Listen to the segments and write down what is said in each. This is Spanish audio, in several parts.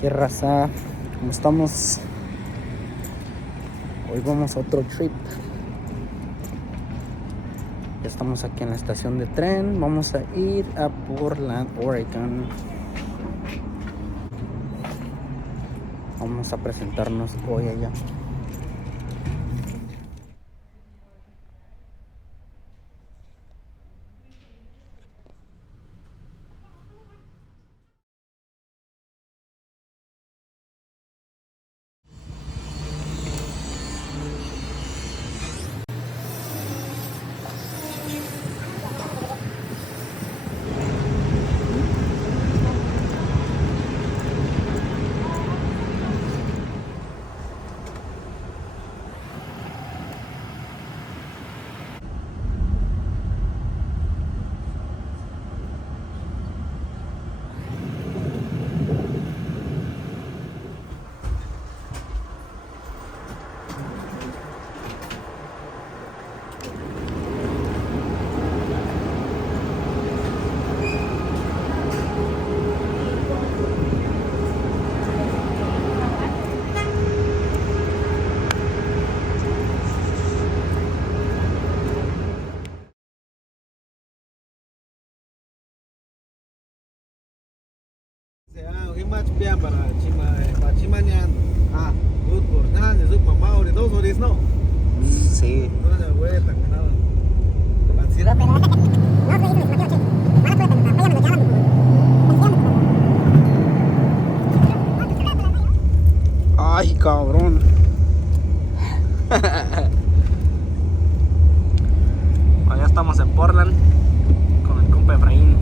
¿Qué raza? ¿Cómo estamos? Hoy vamos a otro trip. Ya estamos aquí en la estación de tren. Vamos a ir a Portland, Oregon. Vamos a presentarnos hoy allá. Image biar para cima nian good por nada es mamá o dos horas no Sí. no la vuelta nada Ay, cabrón. Ya estamos en Portland con el compa Efraín.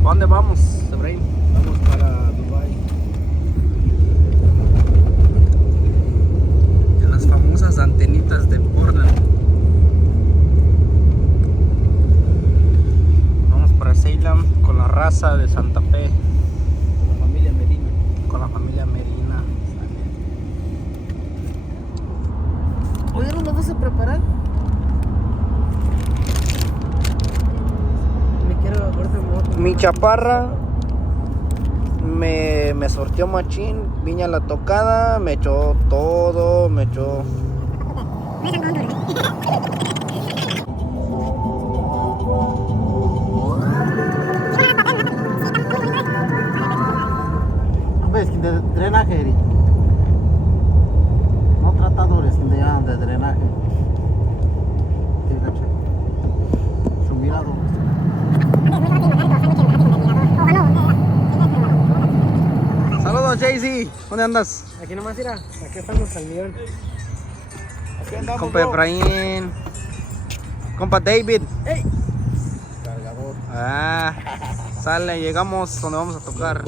¿A dónde vamos, Efraín? vamos para Dubai. En las famosas antenitas de Portland. Vamos para Salem con la raza de Santa Fe. Con la familia Medina. Con la familia Medina. Oye, ¿no lo vas a preparar? Me quiero ahorita Mi chaparra me sorteó machín, viña la tocada, me echó todo, me echó. ¿Ves que de drenaje eri? No tratadores que de drenaje. Su mirado. Saludos, Jay-Z, ¿dónde andas? Aquí nomás irá, aquí estamos al millón. Aquí andamos. Compa Efraín, compa David. ¡Ey! Cargador. Sale, llegamos donde vamos a tocar.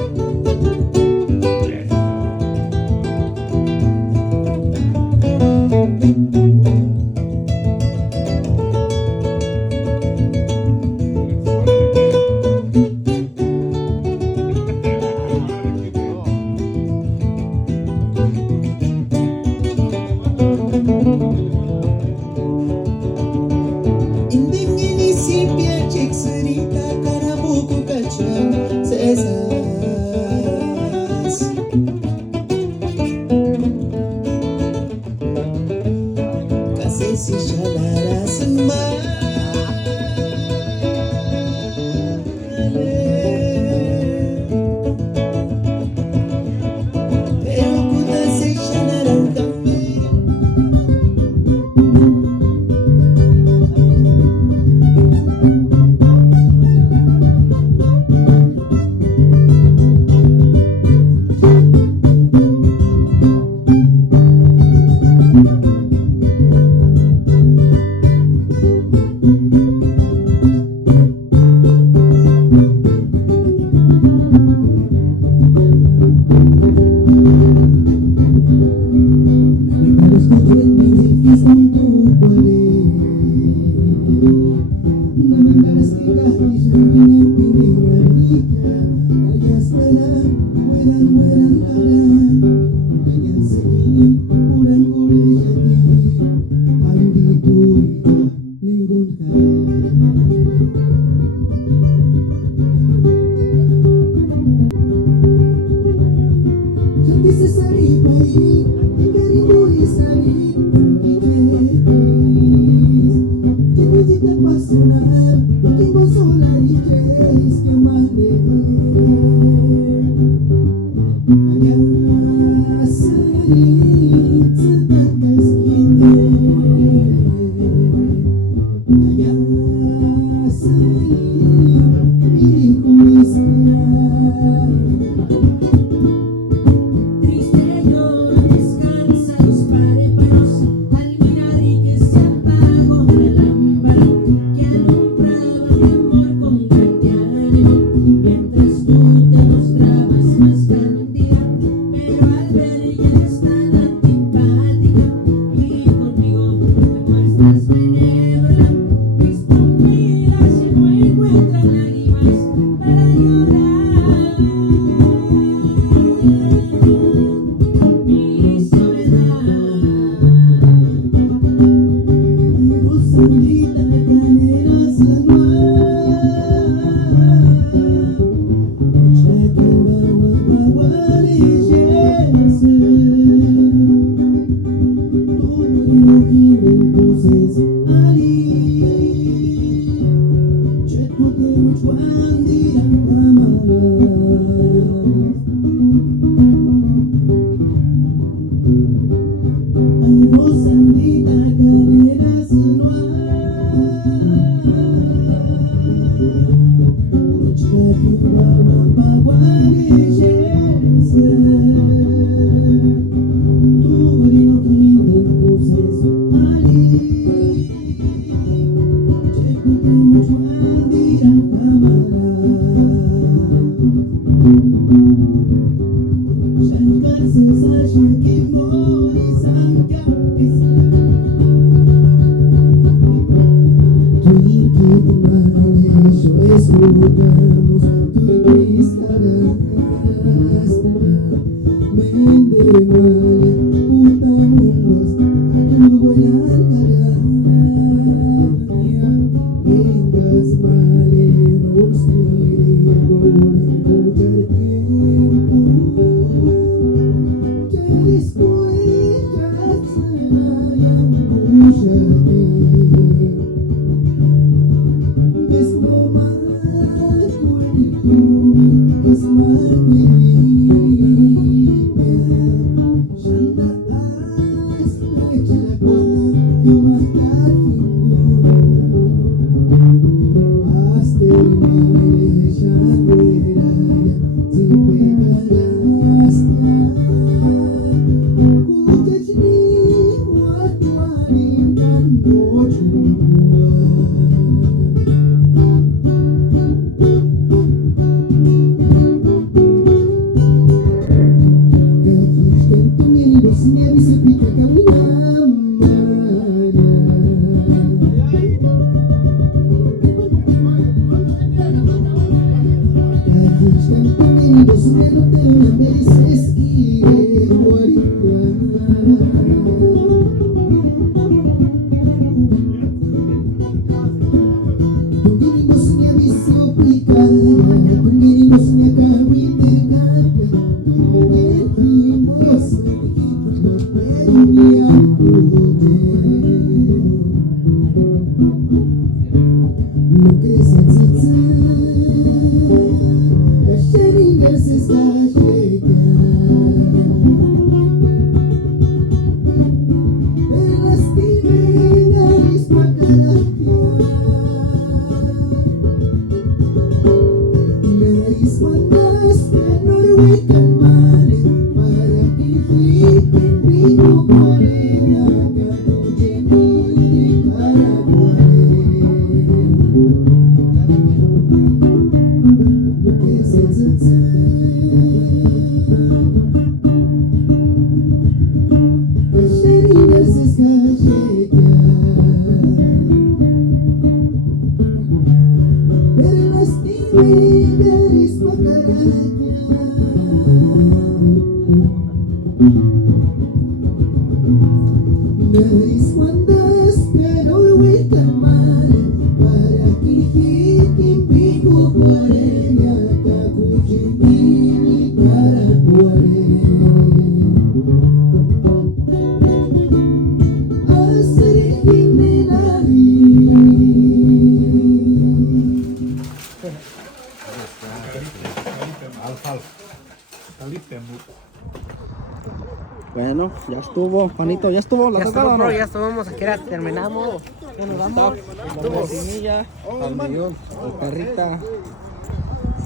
Bueno, ya estuvo, Juanito, ya estuvo la Ya tocada, estuvo, ¿o no? bro, ya estuvimos, aquí era, terminamos. Ya nos vamos. La vecinilla, al millón, la perrita.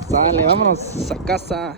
Sale, vámonos a casa.